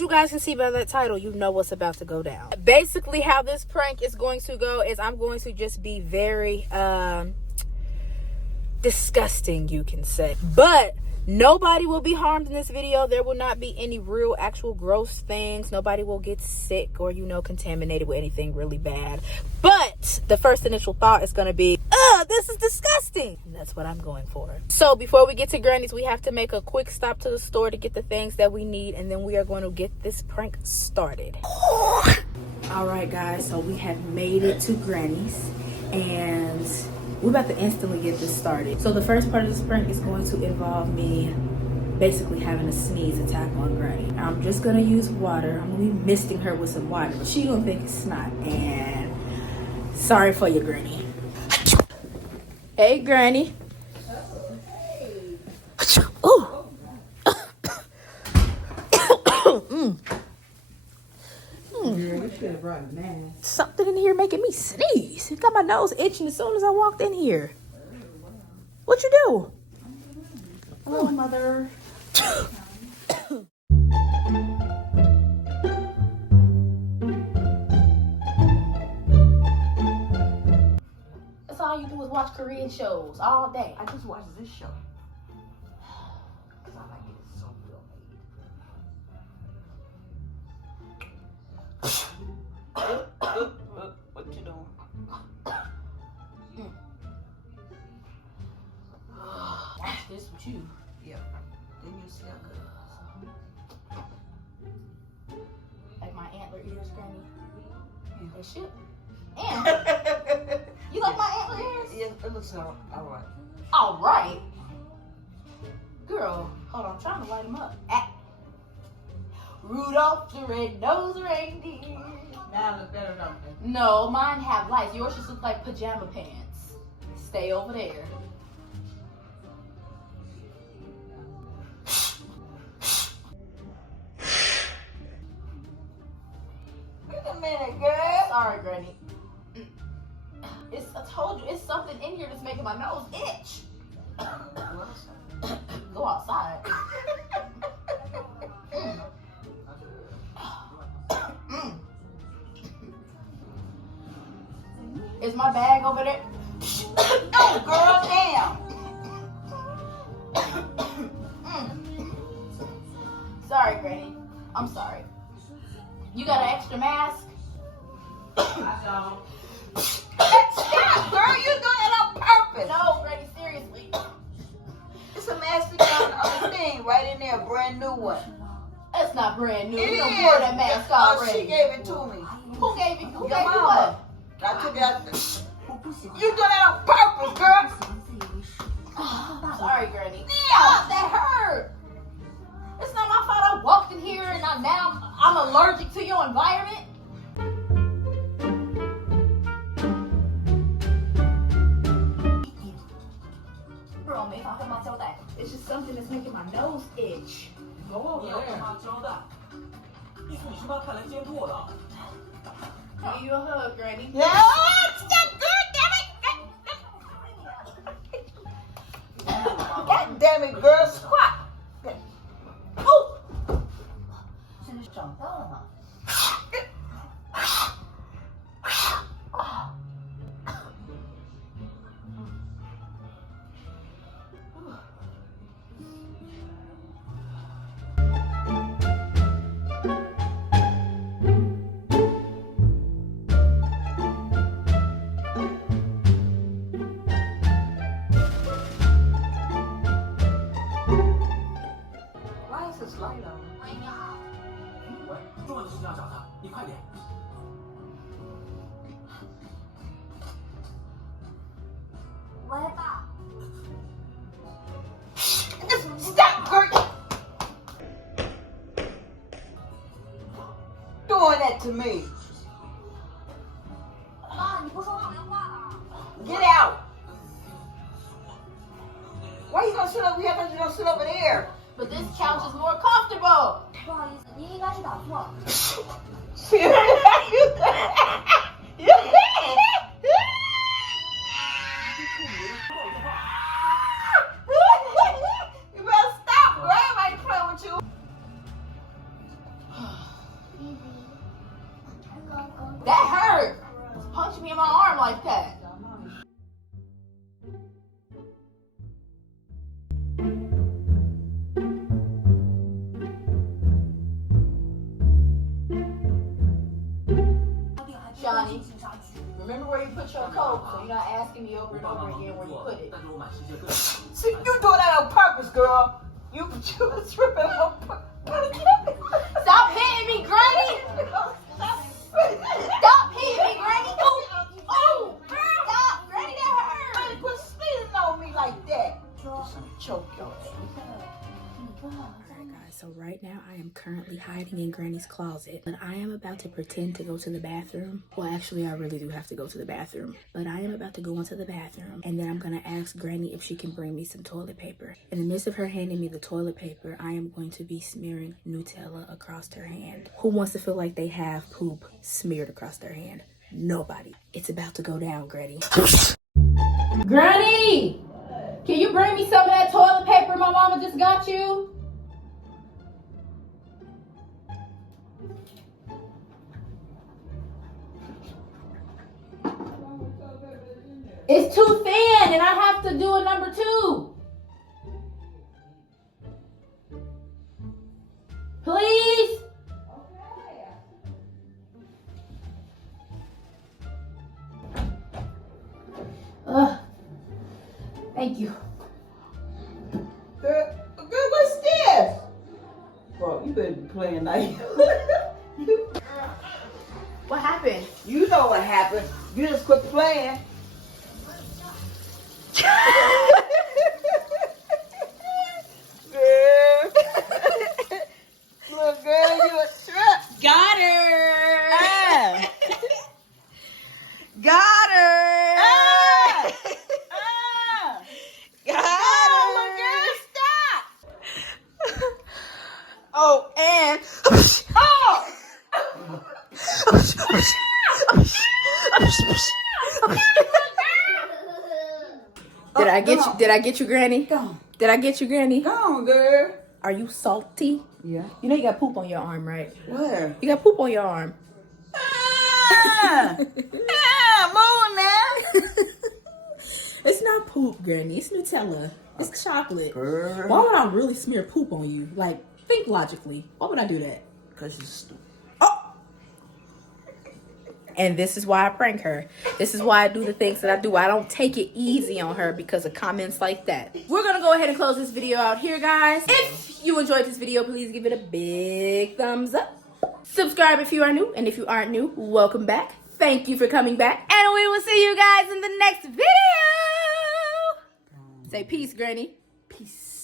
As you guys can see by that title, you know what's about to go down. Basically, how this prank is going to go is I'm going to just be very disgusting, you can say. But nobody will be harmed in this video. There will not be any real actual gross things. Nobody will get sick or, you know, contaminated with anything really bad. But the first initial thought is going to be, this is disgusting. And that's what I'm going for. So before we get to Granny's, we have to make a quick stop to the store to get the things that we need. And then we are going to get this prank started. All right, guys. So we have made it to Granny's. And we're about to instantly get this started. So the first part of this prank is going to involve me basically having a sneeze attack on Granny. I'm just gonna use water. I'm gonna be misting her with some water, but she gonna think it's snot. And sorry for you, Granny. Hey, Granny. Ooh. Something in here making me sneeze. It got my nose itching as soon as I walked in here. What you do? Hello, Mother. That's all you do is watch Korean shows all day. I just watched this show. Because I like it so well made. What you doing? Watch this with you. Yeah. Then you see how good. Like my antler ears, Granny. They should. And you like my antler ears? Yeah, it looks all right. All right. Girl, hold on. I'm trying to light them up. Rudolph the red-nosed reindeer. Now look better, don't they? No, mine have lights. Yours just look like pajama pants. Stay over there. Wait a minute, girl. Sorry, Granny. I told you, it's something in here that's making my nose itch. Go outside. Is my bag over there? Oh, girl, damn. Sorry, Granny. I'm sorry. You got an extra mask? I don't. Stop, girl. You're doing it on purpose. No, Granny, seriously. It's a mask on the thing right in there, a brand new one. That's not brand new. It You don't is. wear that mask already. She gave it to me. Who gave you? Who Your gave you mama. what? I took it out. You doing it on purpose, girl. Sorry, Granny. Yeah. That hurt. It's not my fault I walked in here and now I'm allergic to your environment. It's just something that's making my nose itch. Go over there. Give you a hug, Granny. Yeah. Stop, girl, damn it. God damn it, girl. Squat. Oh! Why is this light on? 喂，重要的事情要找他，你快点。 Stop, girl. Doing that to me. Get out. Why are you gonna sit over here? I thought you were gonna sit over there. But this couch is more comfortable. You better stop, girl. I ain't playing with you. Remember where you put your coat, so you're not asking me over and over again where you put it. 但是我买世界各地。 See, you doing that on purpose, girl. You was tripping on purpose. Stop hitting me, Granny! Stop hitting me, Granny! Oh, stop, Granny, that hurt! Quit spitting on me like that. Choke your Alright guys, so right now I am currently hiding in Granny's closet, but I am about to pretend to go to the bathroom. Well, actually I really do have to go to the bathroom, but I am about to go into the bathroom, and then I'm gonna ask Granny if she can bring me some toilet paper. In the midst of her handing me the toilet paper, I am going to be smearing Nutella across her hand. Who wants to feel like they have poop smeared across their hand? Nobody. It's about to go down, Granny. Granny! Can you bring me some of that toilet paper my mama just got you? It's too thin and I have to do a number 2. Please? Thank you. Girl, what's this? Bro, you better be playing like What happened? You know what happened. You just quit playing. Girl. Look, girl, you a trip. Got her! Ah. Got her. Ah. Ah. Got her. Look, girl, stop. Oh, and oh. Did I get you, Granny? Go. Did I get you, Granny? Go on, girl. Are you salty? Yeah. You know you got poop on your arm, right? Where? You got poop on your arm. Ah. Move now. It's not poop, Granny. It's Nutella. It's chocolate. Girl. Why would I really smear poop on you? Like, think logically. Why would I do that? Because you're stupid. And this is why I prank her. This is why I do the things that I do. I don't take it easy on her because of comments like that. We're going to go ahead and close this video out here, guys. If you enjoyed this video, please give it a big thumbs up. Subscribe if you are new. And if you aren't new, welcome back. Thank you for coming back. And we will see you guys in the next video. Say peace, Granny. Peace.